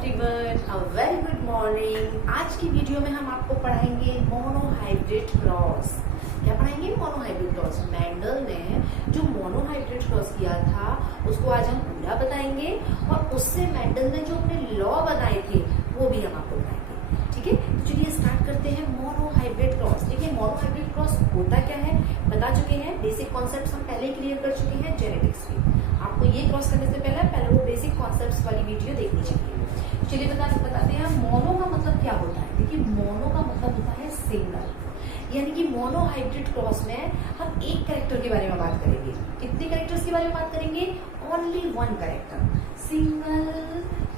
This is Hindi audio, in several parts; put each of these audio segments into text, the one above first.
Everyone, a very good morning. आज की वीडियो में हम आपको पढ़ाएंगे मोनोहाइब्रिड क्रॉस। क्या पढ़ाएंगे? Monohybrid cross. मेंडल ने जो मोनोहाइब्रिड क्रॉस किया था उसको आज हम पूरा बताएंगे और उससे मेंडल ने जो अपने लॉ बनाए थे वो भी हम आपको बताएंगे। ठीक है, तो चलिए स्टार्ट करते हैं मोनोहाइब्रिड क्रॉस। देखिए, मोनोहाइब्रिड क्रॉस होता क्या है बता चुके हैं, बेसिक कॉन्सेप्ट हम पहले क्लियर कर चुके हैं जेनेटिक्स की। आपको ये क्रॉस करने से पहले वो बेसिक कॉन्सेप्ट्स वाली वीडियो देखनी चाहिए। चलिए बताते हैं मोनो का मतलब क्या होता है। देखिए, मोनो का मतलब होता है सिंगल, यानी कि मोनोहाइब्रिड क्रॉस में हम एक कैरेक्टर के बारे में बात करेंगे। कितने कैरेक्टर्स के बारे में बात करेंगे? Only one character, single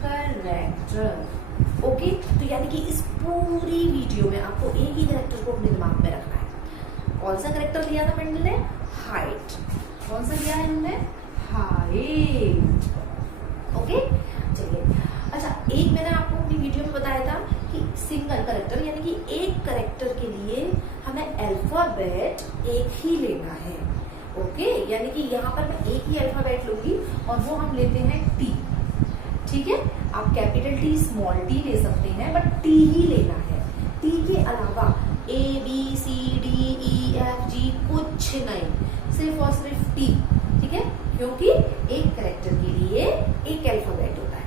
character. Okay, तो यानी कि इस पूरी वीडियो में आपको एक ही कैरेक्टर को अपने दिमाग में रखना है। कौन सा कैरेक्टर लिया था मेंडल ने? हाइट। कौन सा लिया है हमने? हाइट। ओके, चलिए। अच्छा, एक मैंने आपको अपनी वीडियो में बताया था कि सिंगल कैरेक्टर यानी कि एक कैरेक्टर के लिए हमें अल्फाबेट एक ही लेना है। ओके, यानी कि यहाँ पर मैं एक ही अल्फाबेट लूंगी और वो हम लेते हैं टी। ठीक है, आप कैपिटल टी स्मॉल टी ले सकते हैं बट टी ही लेना है। टी के अलावा A B C D E F G कुछ नहीं, सिर्फ और सिर्फ टी। ठीक है, क्योंकि एक कैरेक्टर के लिए एक अल्फाबेट होता है।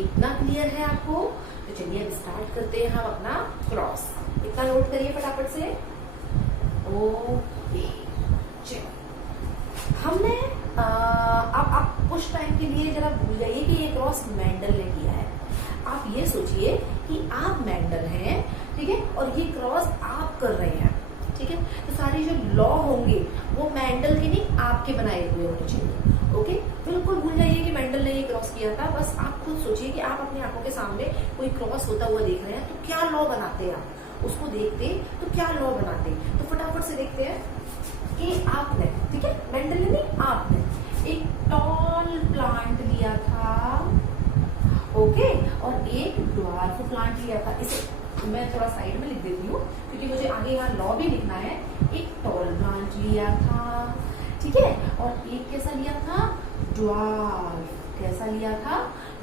इतना क्लियर है आपको? तो चलिए अब स्टार्ट करते हैं हम अपना क्रॉस। इतना नोट करिए फटाफट से। ओके, चलिए हमने अब आप कुछ टाइम के लिए जरा भूल जाइए कि ये क्रॉस मेंडल ने किया है। आप ये सोचिए कि आप मेंडल हैं, ठीक है, और ये क्रॉस आप कर रहे हैं। ठीक है, तो सारे जो लॉ होंगे वो मेंडल के नहीं आपके बनाए हुए होने चाहिए। ओके, बिल्कुल भूल जाइए कि मेंडल ने ये क्रॉस किया था। बस आप खुद सोचिए कि आप अपनी आंखों के सामने कोई क्रॉस होता हुआ देख रहे हैं तो क्या लॉ बनाते हैं आप? उसको देखते तो क्या लॉ बनाते? तो फटाफट से देखते हैं कि आपने, ठीक है, मेंडल ने नहीं, आपने एक टॉल प्लांट लिया था, ओके, और एक ड्वार्फ प्लांट लिया था। इसे मैं थोड़ा साइड में लिख देती हूँ क्योंकि मुझे आगे यहाँ लॉ भी लिखना है। एक टॉल प्लांट लिया था, ठीक है, और एक कैसा लिया था? ड्वार्फ। कैसा लिया था?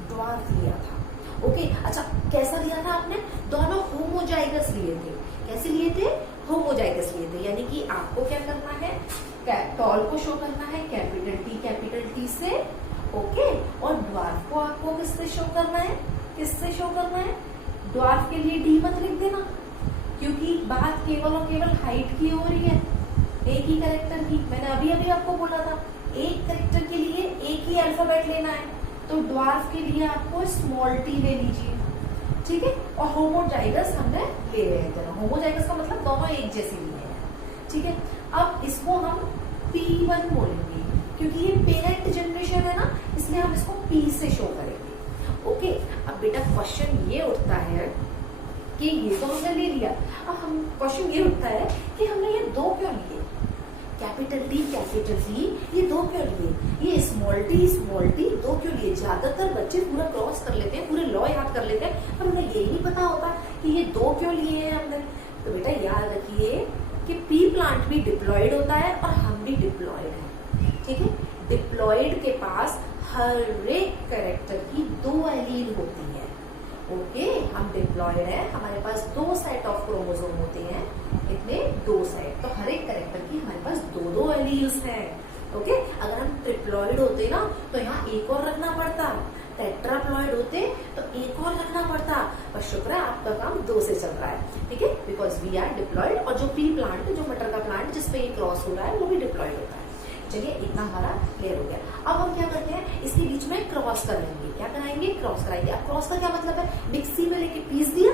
ड्वार्फ लिया था। ओके, अच्छा, कैसा लिया था आपने? दोनों होमोजाइगस लिए थे। कैसे लिए थे? होमोजाइगस लिए थे। यानी कि आपको क्या करना है? टॉल को शो करना है कैपिटल टी से, ओके, और ड्वार्फ को आपको किससे शो करना है? किससे शो करना है? ड्वार्फ के लिए डी मत लिख देना क्योंकि बात केवल और केवल हाइट की हो रही है, एक ही कैरेक्टर की। मैंने अभी अभी आपको बोला था एक कैरेक्टर के लिए एक ही अल्फाबेट लेना है, तो ड्वार्फ के लिए आपको स्मॉल टी ले लीजिए। ठीक है, और होमोजाइगस हमने ले रहे हैं। होमोजाइगस का मतलब दोनों एक जैसे लिए हैं। ठीक है, अब इसको हम P1 बोलेंगे क्योंकि ये पेरेंट जनरेशन है ना, इसलिए हम इसको P से शो करेंगे। ओके, अब बेटा क्वेश्चन ये उठता है कि ये तो हमने ले लिया, अब हम क्वेश्चन ये उठता है कि हमने ये दो क्यों लिए? कैपिटल टी ये दो क्यों लिए? ये स्मॉल टी दो क्यों लिए? ज्यादातर बच्चे पूरा क्रॉस कर लेते हैं, पूरे लॉ याद कर लेते हैं, पर उन्हें यही नहीं पता होता कि ये दो क्यों लिए हैं हमने। तो बेटा याद रखिए कि पी प्लांट भी डिप्लॉयड होता है और हम भी डिप्लॉयड हैं। ठीक है, डिप्लॉयड के पास हर एक कैरेक्टर की दो एलील होती है। ओके, हम डिप्लॉयड है, हमारे पास दो सेट ऑफ क्रोमोसोम होते हैं। कितने? दो सेट। तो हर एक कैरेक्टर की हमारे पास दो दो एलील्स हैं। ओके, अगर हम ट्रिप्लॉयड होते ना तो यहाँ एक और रखना पड़ता, टेट्राप्लॉयड होते तो एक और रखना पड़ता, पर शुक्र है आपका काम दो से चल रहा है। ठीक है, बिकॉज वी आर डिप्लॉयड, और जो पी प्लांट, जो मटर का प्लांट जिसपे ये क्रॉस हो रहा है वो भी डिप्लॉयड होता है। चलिए, इतना हमारा क्लियर हो गया। अब हम क्या करते हैं? इसके बीच में क्रॉस कराएंगे। क्या कराएंगे? क्रॉस कराएंगे। अब क्रॉस का क्या मतलब है? मिक्सी में लेके पीस दिया,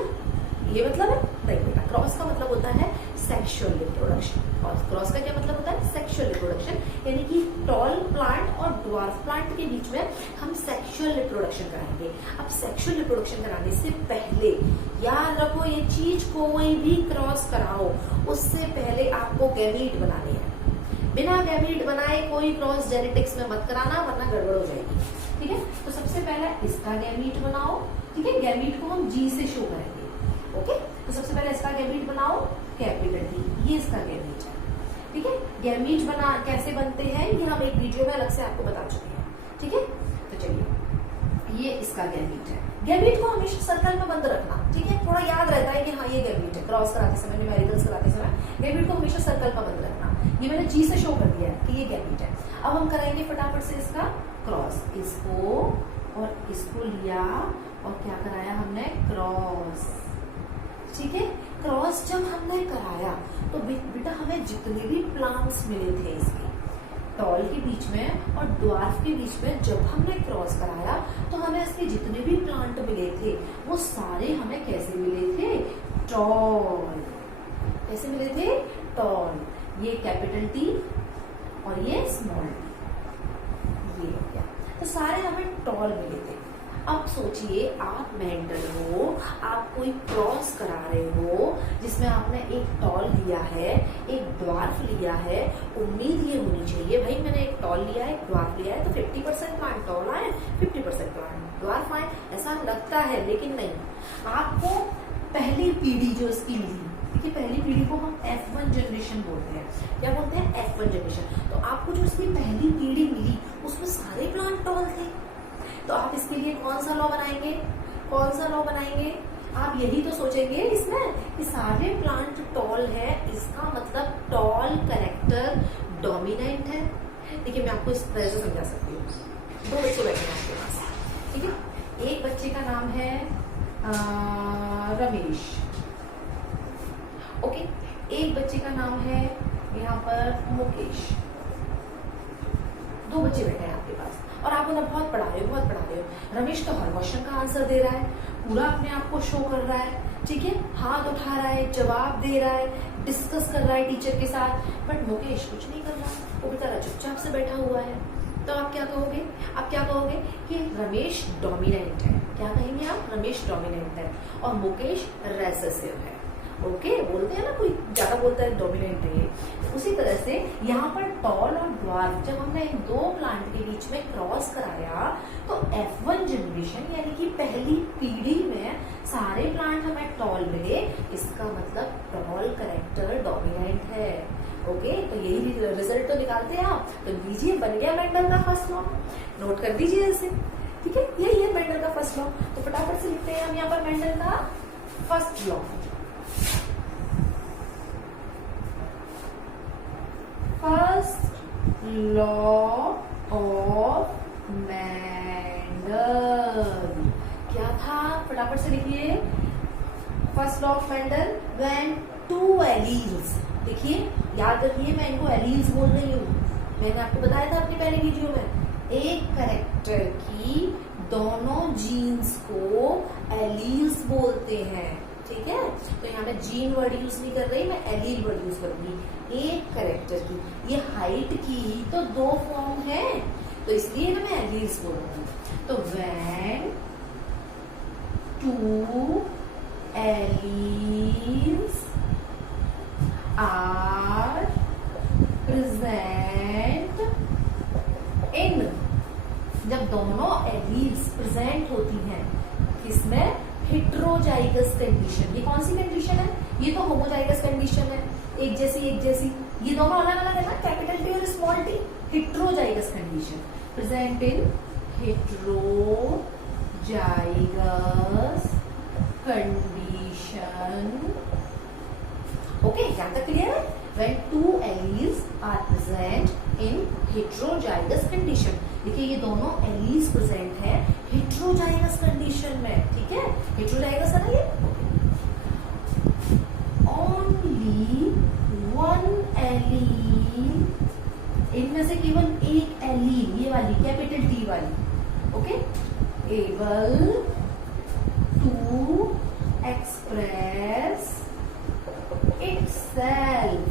ये मतलब है? नहीं बेटा, क्रॉस का मतलब होता है सेक्सुअल रिप्रोडक्शन। और क्रॉस का क्या मतलब होता है? सेक्सुअल रिप्रोडक्शन, यानी कि टॉल प्लांट और ड्वार्फ प्लांट के बीच में हम सेक्सुअल रिप्रोडक्शन कराएंगे। अब सेक्सुअल रिप्रोडक्शन कराने से पहले याद रखो, ये चीज कोई भी क्रॉस कराओ उससे पहले आपको गैमीट बनाने हैं। बिना गैमीट बनाए कोई क्रॉस जेनेटिक्स में मत कराना, वरना गड़बड़ हो जाएगी। ठीक है, तो सबसे पहले इसका गैमीट बनाओ। ठीक है, गैमीट को हम जी से शो करेंगे। ओके, तो सबसे पहले इसका गैमीट बनाओ, कैपिटल टी, ये इसका गैमीट है। ठीक है, गैमीट बना कैसे बनते हैं ये हम एक वीडियो में अलग से आपको बता चुके हैं। ठीक है, तो चलिए, ये इसका गैमीट है। गैमेट को हमेशा सर्कल में बंद रखना, ठीक है, थोड़ा याद रहता है कि हाँ ये गैमेट है, क्रॉस कराते समय, न्यूमेरिकल्स कराते समय गैमेट को हमेशा सर्कल में बंद रखना। ये मैंने जी से शो कर दिया है कि ये गैमेट है। अब हम कराएंगे फटाफट से इसका क्रॉस, इसको और इसको लिया और क्या कराया हमने, क्रॉस, ठीक है। क्रॉस जब हमने कराया तो बेटा हमें जितने भी प्लांट्स मिले थे इसके टॉल के बीच में और ड्वार्फ के बीच में, जब हमने क्रॉस कराया तो हमें इसके जितने भी प्लांट मिले थे वो सारे हमें कैसे मिले थे, टॉल। कैसे मिले थे, टॉल। ये कैपिटल टी और ये स्मॉल टी, ये हो गया, तो सारे हमें टॉल मिले थे। अब सोचिए आप मेंटल हो, आप कोई क्रॉस करा रहे हो जिसमें आपने एक टॉल लिया है, एक ड्वार्फ लिया है। उम्मीद ये होनी चाहिए भाई मैंने एक टॉल लिया है, एक ड्वार्फ लिया है तो 50% प्लांट टॉल आए, 50% प्लांट ड्वार्फ आए, ऐसा लगता है, लेकिन नहीं। आपको पहली पीढ़ी जो इसकी मिली, देखिए पहली पीढ़ी को हम F1 जनरेशन बोलते हैं। क्या बोलते हैं, F1 जनरेशन। तो आपको जो इसकी पहली पीढ़ी मिली उसमें सारे प्लांट टॉल थे, तो आप इसके लिए कौन सा लॉ बनाएंगे, कौन सा लॉ बनाएंगे, आप यही तो सोचेंगे इसमें कि सारे प्लांट टॉल है, इसका मतलब टॉल कैरेक्टर डोमिनेंट है। देखिए मैं आपको इस तरह से समझा सकती हूँ। दो बच्चे बैठे हैं आपके पास, ठीक है, एक बच्चे का नाम है रमेश, ओके, एक बच्चे का नाम है यहाँ पर मुकेश। दो बच्चे बैठे हैं आपके पास और आप उन्हें बहुत पढ़ा रहे हो, बहुत पढ़ा रहे हो। रमेश तो हर क्वेश्चन का आंसर दे रहा है, पूरा अपने आप को शो कर रहा है, ठीक है, हाथ उठा रहा है, जवाब दे रहा है, डिस्कस कर रहा है टीचर के साथ, बट मुकेश कुछ नहीं कर रहा, वो बेचारा चुपचाप से बैठा हुआ है। तो आप क्या कहोगे, आप क्या कहोगे कि रमेश डोमिनेंट है। क्या कहेंगे आप, रमेश डोमिनेंट है और मुकेश रेसेसिव है। ओके, बोलते हैं ना कोई ज्यादा बोलता है डोमिनेंट है। उसी तरह से यहाँ पर टॉल और ड्वार्फ जब हमने इन दो प्लांट के बीच में क्रॉस कराया तो F1 जनरेशन यानी कि पहली पीढ़ी में सारे प्लांट हमें टॉल मिले, इसका मतलब टॉल कैरेक्टर डोमिनेंट है। ओके, तो यही रिजल्ट तो निकालते हैं आप। तो लीजिए, बन गया मेंडल का फर्स्ट लॉ, नोट कर दीजिए इसे, ठीक है, यही है मेंडल का फर्स्ट लॉ। तो फटाफट से लिखते हैं हम यहाँ पर मेंडल का first law. First law of Mendel क्या था, फटाफट से लिखिए। First law of Mendel, when two alleles, देखिए याद रखिए मैं इनको एलील्स बोल रही हूँ, मैंने आपको बताया था अपनी पहले वीडियो में। एक कैरेक्टर की दोनों जीन्स को एलील्स बोलते हैं, ठीक है। तो यहाँ मैं जीन वर्ड यूज नहीं कर रही, मैं एलील वर्ड यूज करूंगी। एक कैरेक्टर की, ये हाइट की तो दो फॉर्म है, तो इसलिए ना मैं एलील्स बोलूंगी। तो when two alleles are present in, जब दोनों एलील्स प्रेजेंट होती हैं किसमें, हेट्रोजाइगस कंडीशन। ये कौन सी कंडीशन है, ये तो होमोजाइगस कंडीशन है, एक जैसी एक जैसी, ये दोनों अलग अलग है ना, कैपिटल टी और small T. Heterozygous condition present in heterozygous condition. Okay, यहां तक क्लियर है। When two alleles are present in heterozygous condition, देखिए ये दोनों एलील्स प्रेजेंट है हेट्रोजाइगस कंडीशन में, ठीक है, हेट्रोजाइगस है ना ये। ओनली वन एलील, इनमें से केवल एक एलील, ये वाली कैपिटल टी वाली, okay, able to express itself,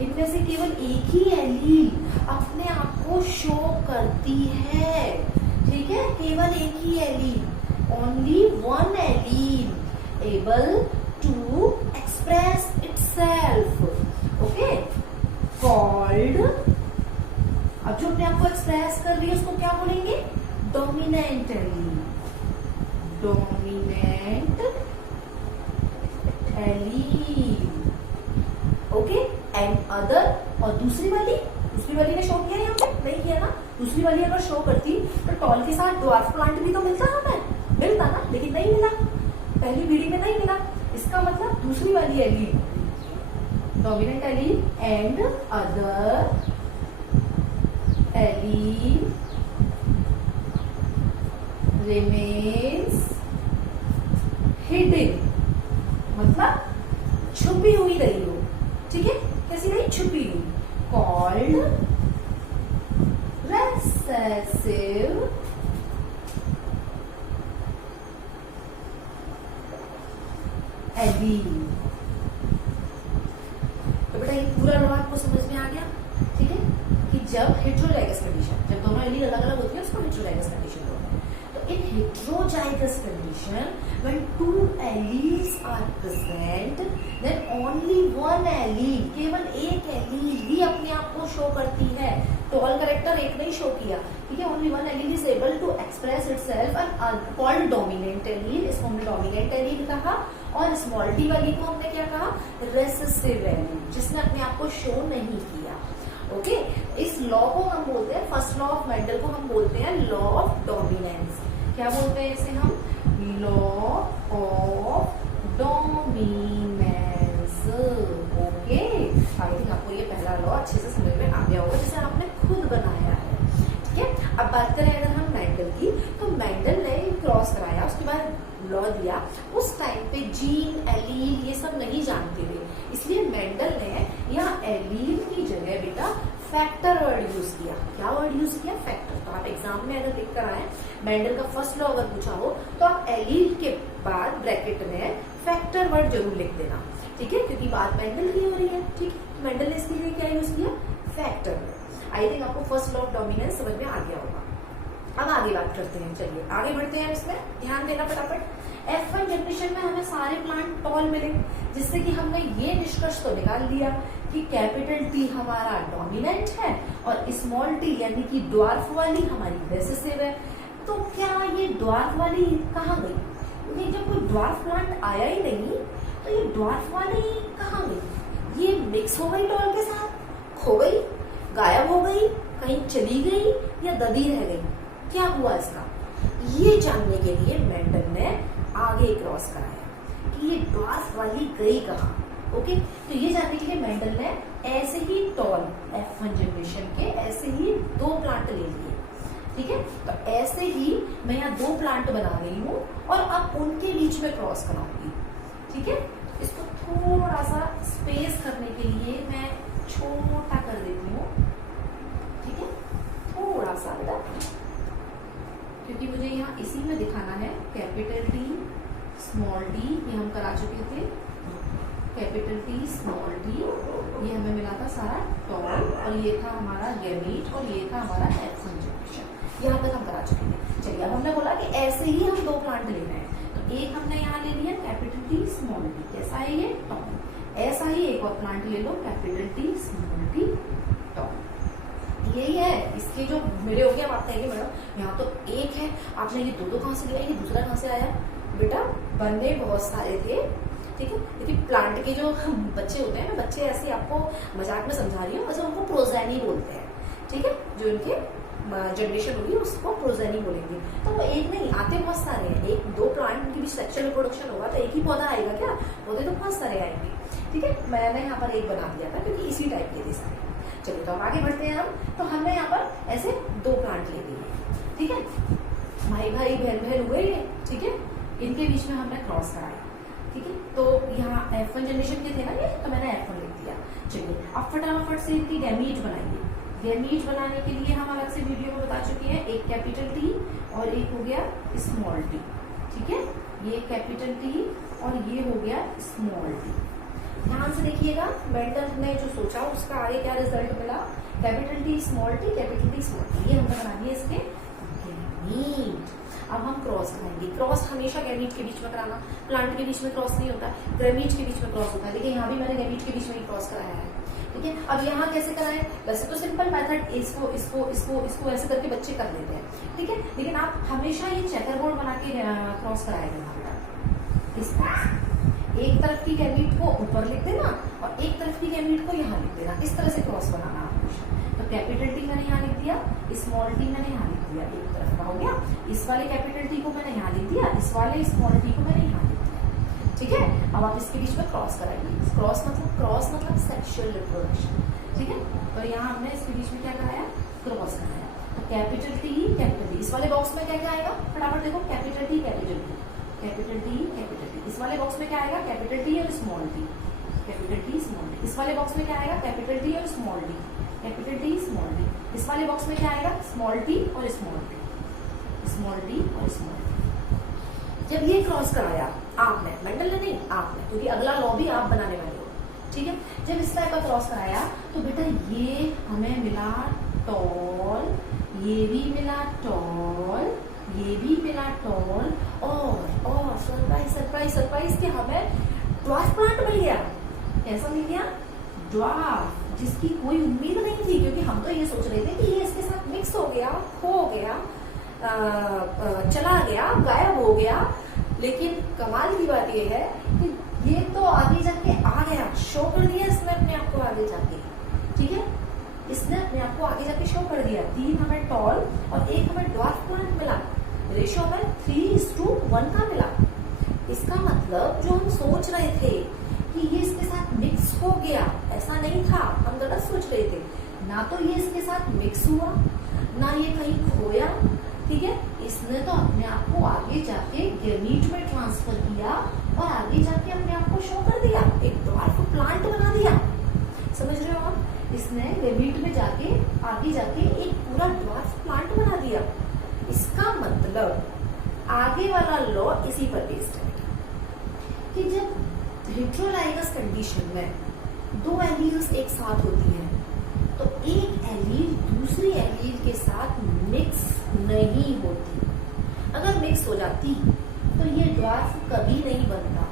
इनमें से केवल एक ही एलील अपने आप को शो करती है, ठीक है, केवल एक ही allele, only one allele able to express itself, okay, called. अब जो अपने आप को एक्सप्रेस कर रही है उसको क्या बोलेंगे, dominant allele, dominant allele, okay. And other, और दूसरी वाली ने शो किया यहाँ पे, नहीं किया ना, दूसरी वाली अगर शो करती तो टॉल के साथ ड्वार्फ प्लांट भी तो मिलता हमें, मिलता ना, लेकिन नहीं मिला, पहली पीढ़ी में नहीं मिला। इसका मतलब दूसरी वाली allele, dominant allele and other allele remains hidden, मतलब छुपी हुई रही हो, ठीक है, कैसी रही, छुपी हुई, कॉल्ड रेसेसिव एलील। तो बेटा ये पूरा लॉ आपको समझ में आ गया, ठीक है, कि जब हेटेरोजाइगस कंडीशन, जब दोनों एलील अलग अलग होती है उसको हेटेरोजाइगस कंडीशन बोलते हैं। तो in heterozygous condition when two alleles are present then only one allele, केवल एक एलील ही अपने आप को शो करती है, टॉल करेक्टर एक नहीं शो किया, ठीक है, only one allele is able to express itself and called dominant allele, इसको हमने dominant allele कहा, और स्मॉल टी वाली को हमने क्या कहा, रेसेसिव एलील, जिसने अपने आप को शो नहीं किया। ओके, इस लॉ को हम बोलते हैं, फर्स्ट लॉ ऑफ मेंडल को हम बोलते हैं लॉ ऑफ डोमिनेंस। क्या बोलते हैं इसे हम, law of dominance. Okay, I think आपको ये पहला लॉ अच्छे से समझ में आ गया होगा, जिसे आपने खुद बनाया है, ठीक है। अब बात करें अगर हम मेंडल की, तो मेंडल ने क्रॉस कराया, उसके बाद लॉ दिया। उस टाइम पे जीन, एलील ये सब नहीं जानते थे, इसलिए मेंडल ने यहाँ एलील की जगह बेटा फैक्टर वर्ड यूज किया। क्या वर्ड यूज किया, फैक्टर। तो आप एग्जाम में अगर लिख कर आए, मेंडल का फर्स्ट लॉ अगर पूछा हो तो आप एलील के बाद ब्रैकेट में फैक्टर वर्ड जरूर लिख देना, ठीक है, क्योंकि बात मेंडल की हो रही है, ठीक है। मेंडल ने इसके लिए क्या यूज किया, फैक्टर वर्ड। आई थिंक आपको फर्स्ट लॉ ऑफ डोमिनेंस समझ में आ गया होगा। अब आगे बात करते हैं, चलिए आगे बढ़ते हैं। इसमें ध्यान देना फटाफट। F1 जनरेशन में हमें सारे प्लांट टॉल मिले, जिससे कि हमने ये निष्कर्ष तो निकाल लिया कि कैपिटल टी हमारा डोमिनेंट है और स्मॉल टी यानी कि ड्वार्फ वाली हमारी रेसेसिव है। तो क्या ये ड्वार्फ वाली कहाँ गई, क्योंकि जब कोई ड्वार्फ प्लांट आया ही नहीं तो ये ड्वार्फ वाली कहाँ गई, ये मिक्स हो गई टॉल के साथ, खो गई, गायब हो गई, कहीं चली गई या दबी रह गई, क्या हुआ इसका, ये जानने के लिए मेंडल ने आगे क्रॉस कराया कि ये ड्वार्फ वाली गई कहाँ। ओके, तो ये जानने के लिए मेंडल ने ऐसे ही टॉल F1 जनरेशन के ऐसे ही दो प्लांट ले लिए, ठीक है। तो ऐसे ही मैं यहाँ दो प्लांट बना रही हूँ और अब उनके बीच में क्रॉस कराऊंगी, ठीक है। इसको थोड़ा सा स्पेस करने के लिए मैं छोटा कर देती हूँ, ठीक है, थोड़ा सा बेटा, क्योंकि मुझे यहाँ इसी में दिखाना है। कैपिटल टी स्मॉल टी ये हम करा चुके थे, कैपिटल टी स्मॉल टी ये हमें मिला था सारा टॉल, और ये था हमारा गैमीट, और ये था हमारा F1 जनरेशन, यहाँ तक हम करा चुके थे। चलिए अब हमने बोला कि ऐसे ही हम दो प्लांट ले रहे हैं, तो एक हमने यहाँ ले लिया कैपिटल टी स्मॉल टी, कैसा है ये, टॉल। ऐसा ही एक और प्लांट ले लो, capital T small T tall. यही है इसके जो मिले हो गए। अब आप कहेंगे मैडम यहाँ तो एक है, आपने ये दो कहाँ से लिया, ये दूसरा कहाँ से आया, बेटा बनने बहुत सारे थे, ठीक है। लेकिन प्लांट के जो बच्चे होते हैं ना, बच्चे ऐसे आपको मजाक में समझा रही हूँ, वैसे उनको प्रोजेनी बोलते हैं, ठीक है, जो इनके जनरेशन होगी उसको प्रोजेनी बोलेंगे। तो वो एक नहीं, आते बहुत सारे हैं, एक दो प्लांट के बीच सेक्शुअल रिप्रोडक्शन होगा तो एक ही पौधा आएगा क्या, पौधे तो बहुत सारे आएंगे, ठीक है। मैंने यहाँ पर एक बना दिया था क्योंकि इसी टाइप के थे सारे। चलिए तो अब आगे बढ़ते हैं हम। तो हमने यहाँ पर ऐसे दो प्लांट ले लिए, ठीक है, भाई भाई बहन बहन हुए ये, ठीक है, इनके बीच में हमने क्रॉस कराया, ठीक है। तो यहाँ F1 जनरेशन के थे ना ये, तो मैंने F1 लिख दिया। चलिए अब फटाफट से इनकी गैमीट बनाइए। गैमीट बनाने के लिए हम अलग से वीडियो में बता चुके हैं, एक कैपिटल टी और एक हो गया स्मॉल टी, ठीक है, ये कैपिटल टी और ये हो गया स्मॉल टी। ध्यान से देखिएगा, मेंडल ने जो सोचा उसका आगे क्या रिजल्ट मिला, capital T small T, capital T small T, ये हमने बना दिए इसके गैमीट। अब हम क्रॉस कराएंगे। क्रॉस हमेशा गैमीट के बीच में कराना, प्लांट के बीच में क्रॉस नहीं होता, गैमीट के बीच में क्रॉस होता है। देखिए यहाँ भी मैंने गैमीट के बीच में ही क्रॉस कराया है, ठीक है। अब यहाँ कैसे कराएं, वैसे तो सिंपल मेथड इसको इसको इसको इसको ऐसे करके बच्चे कर लेते हैं, ठीक है, लेकिन आप हमेशा ये चेकर बोर्ड बना के क्रॉस कराएंगे बेटा। इस तरह से एक तरफ की गैमीट को ऊपर लिख देना और एक तरफ की गैमीट को यहाँ लिख देना, इस तरह से क्रॉस बनाना आपको। तो कैपिटल टी मैंने यहाँ लिख दिया स्मॉल टी मैंने यहाँ लिख दिया, एक तरफ का हो गया। इस वाले कैपिटल टी को मैंने यहाँ लिख दिया, इस वाले स्मॉल टी को मैंने यहाँ लिख दिया, ठीक है। अब आप इसके बीच में क्रॉस कराइए। क्रॉस मतलब सेक्सुअल रिप्रोडक्शन, ठीक है। और यहाँ हमने इसके बीच में क्या कराया, क्रॉस कराया। तो कैपिटल टी कैपिटल टी, इस वाले बॉक्स में क्या क्या आएगा फटाफट देखो, capital T capital T capital T capital T. इस वाले बॉक्स में क्या आएगा, कैपिटल टी और small T, capital T small T. इस वाले बॉक्स में क्या आएगा, कैपिटल टी और small T, capital T small T. इस वाले बॉक्स में क्या आएगा, स्मॉल टी और स्मॉल टी, स्मॉल टी और स्मॉल टी। जब ये क्रॉस कराया आपने, मेंडल ने नहीं आपने, क्योंकि अगला लॉ भी आप बनाने वाले हो, ठीक है। जब इस टाइप का क्रॉस कराया तो बेटा ये हमें मिला टॉल, ये भी मिला टॉल, ये भी मिला टॉल, और सरप्राइज सरप्राइज सरप्राइज कि हमें ड्वार्फ प्लांट मिल गया। कैसा मिल गया, ड्वार्फ, जिसकी कोई उम्मीद नहीं थी, क्योंकि हम तो ये सोच रहे थे कि ये इसके साथ मिक्स हो गया, खो गया, चला गया, गायब हो गया। लेकिन कमाल की बात ये है कि ये तो आगे जाके आ गया, शो कर दिया इसने अपने आप को आगे जाके, ठीक है। इसने अपने आप को आगे जाके शो कर दिया। 3 हमें टॉल और 1 हमें ड्वार्फ प्लांट मिला। रेशो हमें 3:1 का मिला। इसका मतलब जो हम सोच रहे थे कि ये इसके साथ मिक्स हो गया, ऐसा नहीं था, हम गलत सोच रहे थे। ना तो ये इसके साथ मिक्स हुआ, ना ये कहीं खोया, ठीक है। इसने तो अपने आप को आगे जाके गैमीट में ट्रांसफर किया और आगे जाके अपने आप को शो कर दिया, एक ड्वार्फ प्लांट बना दिया। समझ रहे हो आप, इसने गैमीट में जाके आगे जाके एक पूरा ड्वार्फ प्लांट बना दिया। इसका मतलब आगे वाला लॉ इसी पर बेस्ड है कि जब हेटेरोजाइगस कंडीशन में 2 एलील्स एक साथ होती हैं तो एक एलील दूसरी एलील के साथ मिक्स नहीं होती। अगर मिक्स हो जाती तो ये ड्वार्फ कभी नहीं बनता,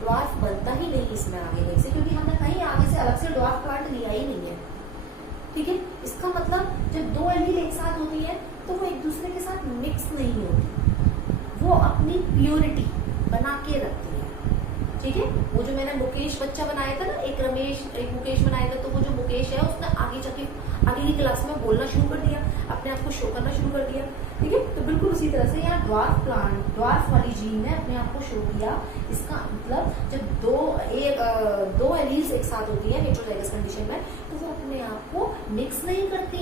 ड्वार्फ बनता ही नहीं इसमें आगे नहीं से, क्योंकि हमने कहीं आगे से अलग से ड्वार्फ प्लांट लिया ही नहीं है, ठीक है। इसका मतलब जब 2 एलील एक साथ होती है तो वो एक दूसरे के साथ मिक्स नहीं होती, वो अपनी प्योरिटी बना के रखती है, ठीक है। वो जो मैंने मुकेश बच्चा बनाया था ना, एक रमेश एक मुकेश बनाया था, तो वो जो मुकेश है उसने आगे जाके आगे की क्लास में बोलना शुरू कर दिया, अपने आप को शो करना शुरू कर दिया, ठीक है। तो बिल्कुल उसी तरह से यहाँ ड्वार्फ प्लांट, ड्वार्फ वाली जीन ने अपने आप को शो किया। इसका मतलब जब दो एलील्स एक साथ होती है हेटेरोजाइगस कंडीशन में तो वो अपने आप को मिक्स नहीं करती,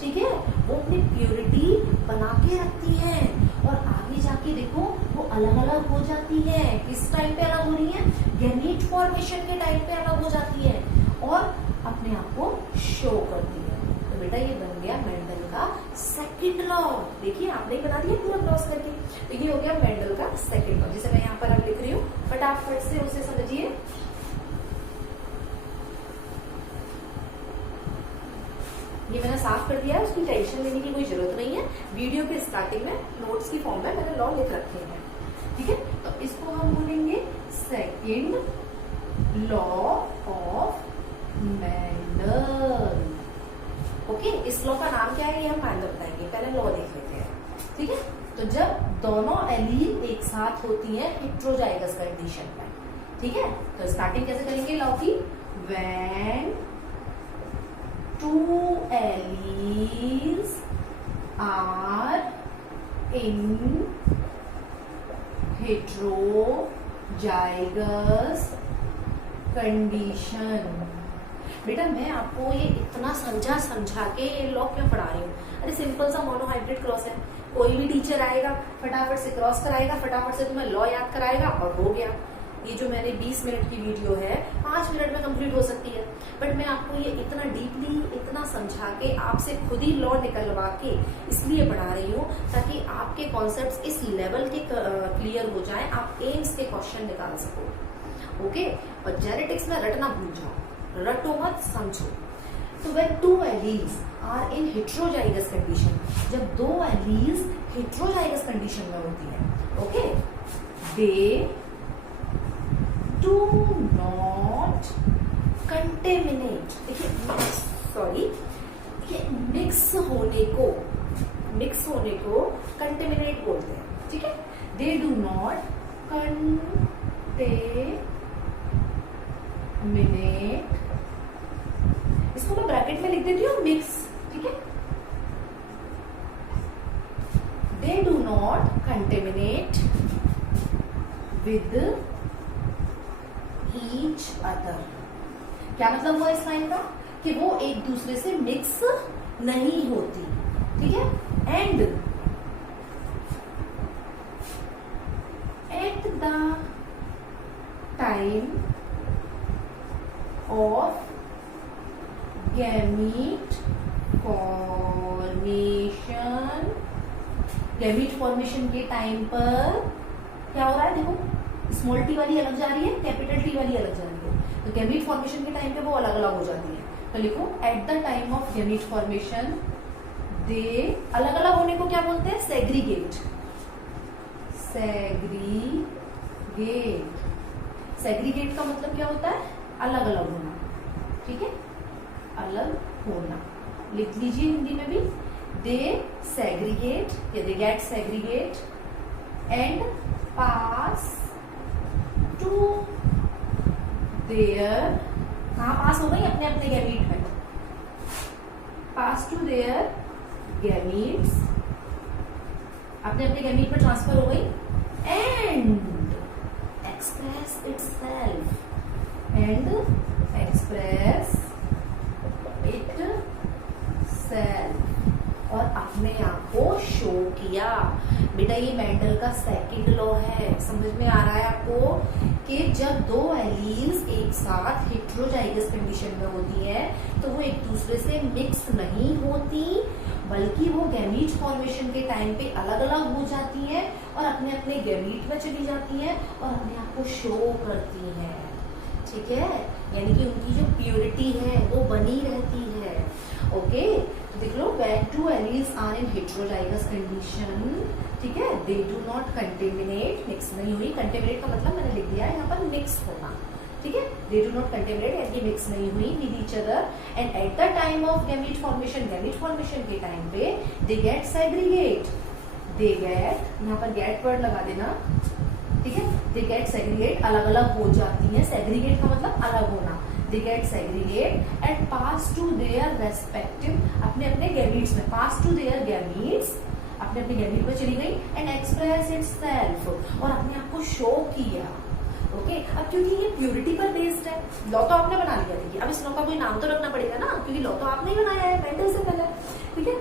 ठीक है। वो अपनी प्योरिटी बना के रखती है और आगे जाके देखो वो अलग अलग हो जाती है। किस टाइम पे अलग हो रही है, गैमीट फॉर्मेशन के टाइम पे अलग हो जाती है और अपने आप को शो करती है। तो बेटा ये बन गया मेंडल का सेकंड लॉ। देखिए आपने बना दिया पूरा क्रॉस करके, तो ये हो गया मेंडल का सेकंड लॉ, जिसे मैं यहाँ पर अब लिख रही हूँ, फटाफट से उसे समझिए। ये मैंने साफ कर दिया है, उसकी टेंशन लेने की कोई जरूरत नहीं है। वीडियो के स्टार्टिंग में नोट्स की फॉर्म में मैंने लॉ लिख रखे हैं, ठीक है। तो इसको हम बोलेंगे second law of Mendel. Okay, इस लॉ का नाम क्या है ये हम बाद में बताएंगे, पहले लॉ देख लेते हैं, ठीक है। तो जब दोनों एलील एक साथ होती है हेटेरोजाइगस कंडीशन में, ठीक है, तो स्टार्टिंग कैसे करेंगे लॉ की, when 2 alleles are in heterozygous condition। बेटा मैं आपको ये इतना समझा के ये लॉ क्यों पढ़ा रही हूँ, अरे सिंपल सा मोनोहाइब्रिड क्रॉस है, कोई भी टीचर आएगा फटाफट से क्रॉस कराएगा, फटाफट से तुम्हें लॉ याद कराएगा और हो गया। ये जो मैंने 20 मिनट की वीडियो है 5 मिनट में कंप्लीट हो सकती है, बट मैं आपको ये इतना डीपली इतना समझा के आपसे खुद ही लॉ निकलवा के इसलिए पढ़ा रही हूँ ताकि आपके कॉन्सेप्ट्स इस लेवल के क्लियर हो जाए, आप एम्स के क्वेश्चन निकाल सको। ओके, और जेनेटिक्स में रटना भूल जाओ, रटो मत, समझो। तो when 2 alleles are in heterozygous condition, जब 2 alleles heterozygous condition में होती है, okay, they do not contaminate। देखिए मिक्स होने को कंटेमिनेट बोलते हैं, ठीक है। दे डू नॉट कंटेमिनेट, इसको मैं ब्रैकेट में लिख देती हूँ मिक्स, ठीक है। they do not contaminate with each other। क्या मतलब हुआ इस लाइन का कि वो एक दूसरे से मिक्स नहीं होती, ठीक है। And eight the time of gamete formation, gamete formation के टाइम पर क्या हो रहा है, देखो स्मॉल टी वाली अलग जा रही है, कैपिटल टी वाली अलग जा रही है, तो गैमीट फॉर्मेशन के टाइम पे वो अलग अलग हो जाती है। तो लिखो at the time of gamete formation they, अलग अलग होने को क्या बोलते हैं, सेग्रीगेट। सेग्रीगेट, सेग्रीगेट का मतलब क्या होता है, अलग अलग होना, ठीक है, अलग होना। लिख लीजिए हिंदी में भी, दे सेग्रीगेट या they get segregate and pass to there, कहाँ पास हो गई, अपने अपने गैमीट में, पास टू देयर गैमीट्स, अपने अपने गैमीट में ट्रांसफर हो गई, and express itself, and express itself, और अपने आप को शो किया। बेटा ये मेंडल का सेकंड लॉ है, समझ में आ रहा है आपको, कि जब दो एलील्स एक साथ हेटेरोजाइगस कंडीशन में होती है तो वो एक दूसरे से मिक्स नहीं होती, बल्कि वो गैमीट फॉर्मेशन के टाइम पे अलग अलग हो जाती हैं और अपने अपने गैमीट में चली जाती हैं और अपने आप को शो करती हैं, ठीक है, यानी कि उनकी जो प्योरिटी है वो बनी रहती है। ओके, देख लो, when two alleles are in heterozygous condition, ठीक है, they do not contaminate, mix नहीं हुई, कंटेमिनेट का मतलब मैंने लिख दिया है यहाँ पर मिक्स होना, ठीक है, they do not contaminate यानी मिक्स नहीं हुई with each other, and at the time of gamete formation, gamete formation के टाइम पे they get segregate, they get, यहाँ पर get word लगा देना, ठीक है, they get segregate, अलग अलग हो जाती है, segregate का मतलब अलग होना, they get segregate and pass to their respective, अपने अपने gametes में, pass to their gametes, अपने अपने गैमीट में चली गई, एंड एक्सप्रेस इटसेल्फ, और अपने आप को शो किया। ओके, अब क्योंकि ये प्यूरिटी पर बेस्ड है, लॉ तो आपने बना लिया, देखिए अब इस लॉ का कोई नाम तो रखना पड़ेगा ना, क्योंकि लॉ तो आपने ही बनाया है मेंडल से पहले, ठीक है,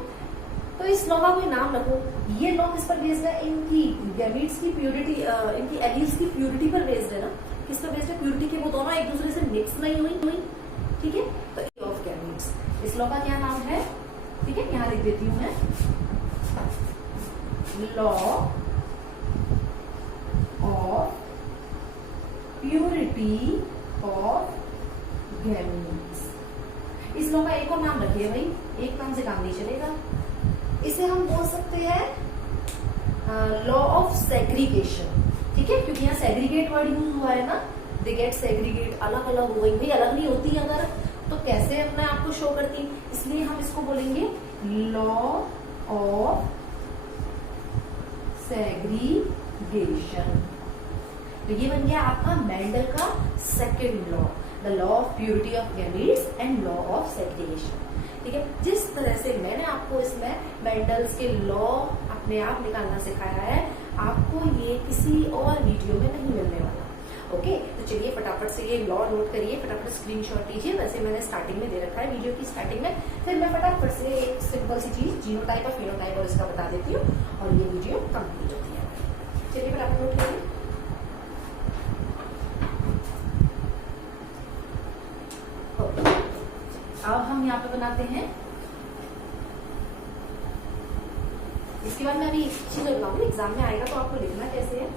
तो इस लॉ का कोई नाम रखो। ये लॉ किस पर बेस्ड है, इनकी गैमीट्स की प्यूरिटी, इनकी एलील्स की प्यूरिटी पर बेस्ड है ना, किस पर बेस्ड है, प्यूरिटी के, वो दोनों एक दूसरे से मिक्स नहीं हुई, ठीक है, तो लॉ ऑफ गैमीट्स, इस लॉ का क्या नाम है, ठीक है, यहाँ लिख देती हूँ मैं, law of purity of gametes. इस लॉ का एक और नाम रखिए भाई, एक नाम से काम नहीं चलेगा, इसे हम बोल सकते हैं लॉ ऑफ सेग्रीगेशन, ठीक है, क्योंकि यहाँ सेग्रीगेट वर्ड यूज हुआ है ना, दे गेट सेग्रीगेट, अलग अलग हो गई, भाई अलग नहीं होती अगर तो कैसे अपने आप को शो करती, इसलिए हम इसको बोलेंगे लॉ ऑफ सेग्रीगेशन। तो ये बन गया आपका मेंडल का second law, the law of purity of gametes and law of segregation, ठीक है। जिस तरह से मैंने आपको इसमें मेंडल्स के लॉ अपने आप निकालना सिखाया है, आपको ये किसी और वीडियो में नहीं मिलने वाला। ओके, तो चलिए फटाफट से ये लॉ नोट करिए, फटाफट स्क्रीनशॉट लीजिए, वैसे मैंने स्टार्टिंग में दे रखा है वीडियो की स्टार्टिंग में, फिर मैं फटाफट से एक सिंपल सी चीज जीनोटाइप और फिनोटाइप और इसका बता देती हूँ और ये वीडियो कंप्लीट होती है। चलिए फटाफट नोट करिए। अब हम यहाँ पे बनाते हैं, इसके बाद मैं अभी एक चीज बताऊंगी, एग्जाम में आएगा तो आपको लिखना कैसे है।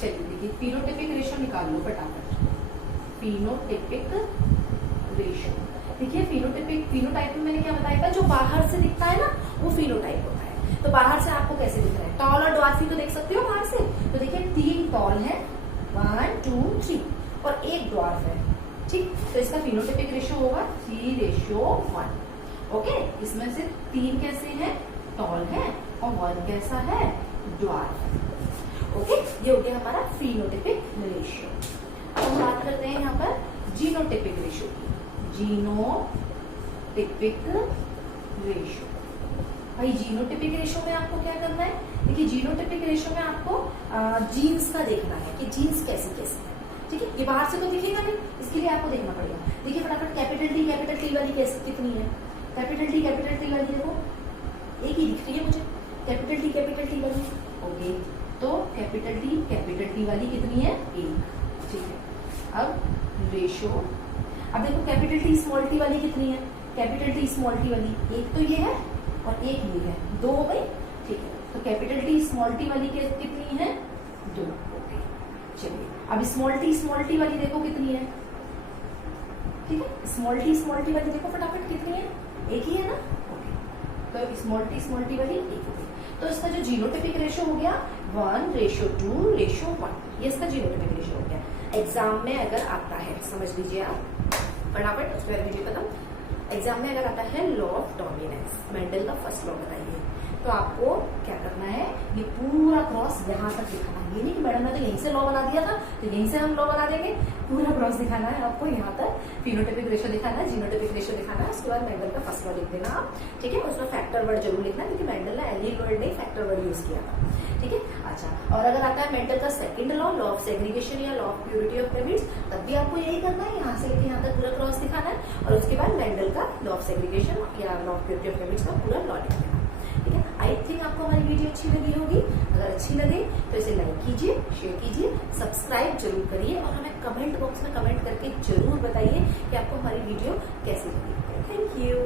चलिए देखिए, फिनोटाइपिक रेशो निकाल लो फटाफट, फिनोटाइपिक रेशो, देखिए फिनोटाइप में मैंने क्या बताया था, जो बाहर से दिखता है ना वो फिनोटाइप होता है। तो बाहर से आपको कैसे दिख रहा है, टॉल और ड्वार्फी तो देख सकते हो बाहर से, तो देखिए 3 टॉल है, 1 2 3 और 1 ड्वार्फ है, ठीक, तो इसका फिनोटाइपिक रेशो होगा 3:1। ओके, इसमें से 3 कैसे हैं, टॉल है, और 1 कैसा है, ड्वार्फ। ओके, ये हो गया हमारा फिनोटाइपिक रेशियो। अब हम बात करते हैं यहाँ पर जीनोटाइपिक रेशियो की, जीनोटाइपिक रेशियो। भाई जीनोटिपिक रेशो में आपको क्या करना है, देखिए जीनोटिपिक रेशो में आपको जीन्स का देखना है कि जीन्स कैसी कैसी है, ठीक है। ये बाहर से तो दिखेगा नहीं, इसके लिए आपको देखना पड़ेगा। देखिए फटाफट कैपिटल टी वाली कैसी कितनी है, कैपिटल टी वाली देखो एक ही दिख रही है मुझे, कैपिटल टी वाली। ओके, तो कैपिटल टी वाली कितनी है, एक, ठीक है। अब रेशो, अब देखो कैपिटल टी स्मॉल टी वाली कितनी है, कैपिटल टी स्मॉल टी वाली एक तो ये है और एक ये है, दो हो गई, ठीक है। तो कैपिटल टी स्मॉल टी वाली कितनी है, दो। ओके, चलिए अब स्मॉल टी वाली देखो कितनी है, ठीक है। स्मॉल टी वाली देखो फटाफट कितनी है, एक ही है ना। ओके, तो स्मॉल टी वाली एक हो गई। तो इसका जो जीनोटिपिक रेशो हो गया 1:2:1, ये इसका जीनोटिपिक रेशो हो गया। एग्जाम में अगर आता है, समझ लीजिए आप फटाफट, उसके बाद वीडियो खत्म। एग्जाम में अगर आता है लॉ ऑफ डोमिनेंस, मेंडल का फर्स्ट लॉ बताइए, तो आपको क्या करना है, ये पूरा क्रॉस यहाँ तक दिखाना है। ये नहीं कि मैडम ने तो यहीं से लॉ बना दिया था तो यहीं से हम लॉ बना देंगे, पूरा क्रॉस दिखाना है आपको, यहाँ तक फिनोटिपिक रेशो दिखाना है, जीनोटिपिक रेशो दिखाना है। उसके बाद मेंडल का फर्स्ट लॉ लिख देना आप, ठीक है। उसमें फैक्टर वर्ड जरूर लिखना है, क्योंकि मेंडल ने एलील वर्ड नहीं फैक्टर वर्ड यूज किया था, ठीक है। अच्छा, और अगर आता है मेंडल का second law, law of segregation या law of purity of limits, तब भी आपको यही करना है, यहाँ से लेके यहाँ तक पूरा क्रॉस दिखाना है। और उसके बाद मेंडल का लॉ ऑफ सेग्रीगेशन या law of purity of limits का पूरा लॉ लिख देना, ठीक है। आई थिंक आपको हमारी वीडियो अच्छी लगी होगी। अगर अच्छी लगे तो इसे लाइक कीजिए, शेयर कीजिए, सब्सक्राइब जरूर करिए और हमें कमेंट बॉक्स में कमेंट करके जरूर बताइए कि आपको हमारी वीडियो कैसी लगी। Thank you.